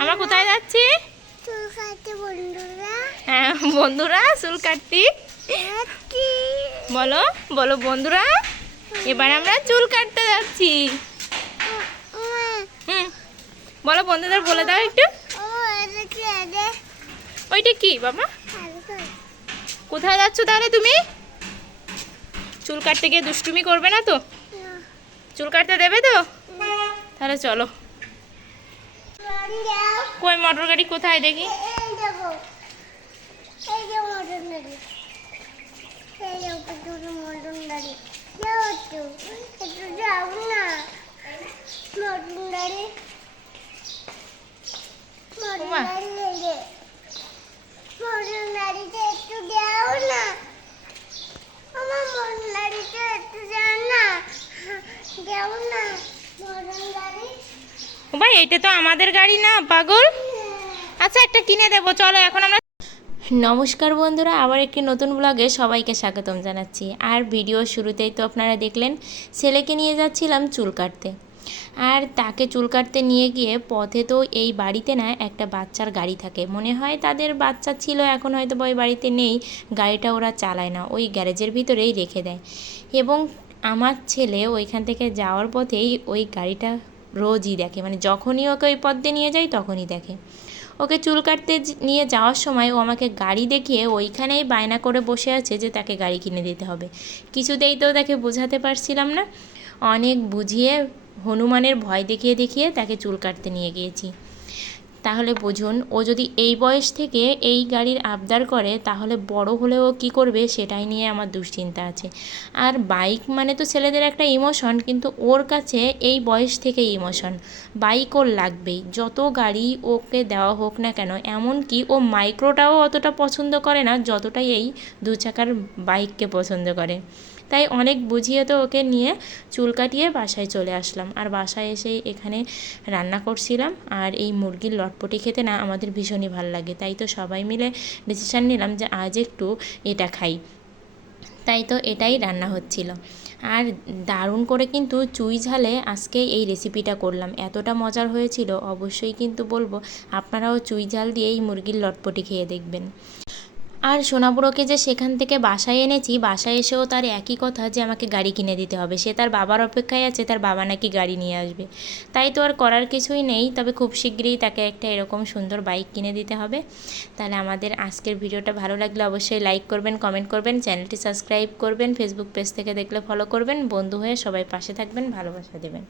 আমরা কোথায় যাচ্ছি? হ্যাঁ বন্ধুরা চুল কাটতি। বলো বলো বন্ধুরা এবার আমরা চুল কাটতে যাচ্ছি। হুম বলো বন্ধুদের বলে দাও একটু। ওইটা কি বাবা? কোথায় যাচ্ছ তাহলে তুমি? চুল কাটতে গিয়ে দুষ্টুমি করবে না তো? চুল কাটতে দেবে তো? তাহলে চলো। কই মোটর গাড়ি কোথায় দেখি? না। যাও মটন গাড়ি ও ভাই, এটা তো আমাদের গাড়ি না, পাগল? আচ্ছা একটা কিনে দেবো, চলো, এখন আমরা নমস্কার বন্ধুরা, আবার একটি নতুন ব্লগে সবাইকে স্বাগতম জানাচ্ছি। আর ভিডিও শুরুতেই তো আপনারা দেখলেন, ছেলেকে নিয়ে যাচ্ছিলাম চুল কাটতে। আর তাকে চুল কাটতে নিয়ে গিয়ে পথে তো এই বাড়িতে না একটা বাচ্চার গাড়ি থাকে। মনে হয় তাদের বাচ্চা ছিল, এখন হয়তো ওই বাড়িতে নেই, গাড়িটা ওরা চালায় না, ওই গ্যারেজের ভিতরেই রেখে দেয়। এবং আমার ছেলে ওইখান থেকে যাওয়ার পথেই ওই গাড়িটা রোজই দেখে। মানে যখনই ওকে ওই পদ্মে নিয়ে যাই, তখনই দেখে। ওকে চুল কাটতে নিয়ে যাওয়ার সময় ও আমাকে গাড়ি দেখিয়ে ওইখানেই বায়না করে বসে আছে যে তাকে গাড়ি কিনে দিতে হবে। কিছুতেই তো তাকে বোঝাতে পারছিলাম না। অনেক বুঝিয়ে, হনুমানের ভয় দেখিয়ে দেখিয়ে তাকে চুল কাটতে নিয়ে গিয়েছি। তাহলে বুঝুন, ও যদি এই বয়স থেকে এই গাড়ির আবদার করে, তাহলে বড় হলে ও কী করবে সেটাই নিয়ে আমার দুশ্চিন্তা আছে। আর বাইক মানে তো ছেলেদের একটা ইমোশন, কিন্তু ওর কাছে এই বয়স থেকে ইমোশন। বাইক ওর লাগবেই, যত গাড়ি ওকে দেওয়া হোক না কেন, এমনকি ও মাইক্রোটাও অতটা পছন্দ করে না, যতটাই এই দু চাকার বাইককে পছন্দ করে। তাই অনেক বুঝিয়ে তো ওকে নিয়ে চুল কাটিয়ে বাসায় চলে আসলাম। আর বাসায় এসে এখানে রান্না করছিলাম। আর এই মুরগির লটপটি খেতে না আমাদের ভীষণই ভালো লাগে। তাই তো সবাই মিলে ডিসিশান নিলাম যে আজ একটু এটা খাই। তাই তো এটাই রান্না হচ্ছিল। আর দারুণ করে কিন্তু চুই ঝালে আজকে এই রেসিপিটা করলাম। এতটা মজার হয়েছিল, অবশ্যই কিন্তু বলব, আপনারাও চুই ঝাল দিয়ে এই মুরগির লটপটি খেয়ে দেখবেন। আর সোনাবুড়োকে যে সেখান থেকে বাসায় এনেছি, বাসায় এসেও তার একই কথা যে আমাকে গাড়ি কিনে দিতে হবে। সে তার বাবার অপেক্ষায় আছে, তার বাবা নাকি গাড়ি নিয়ে আসবে। তাই তো আর করার কিছুই নেই, তবে খুব শীঘ্রই তাকে একটা এরকম সুন্দর বাইক কিনে দিতে হবে। তাহলে আমাদের আজকের ভিডিওটা ভালো লাগলে অবশ্যই লাইক করবেন, কমেন্ট করবেন, চ্যানেলটি সাবস্ক্রাইব করবেন, ফেসবুক পেজ থেকে দেখলে ফলো করবেন। বন্ধু হয়ে সবাই পাশে থাকবেন, ভালোবাসা দেবেন।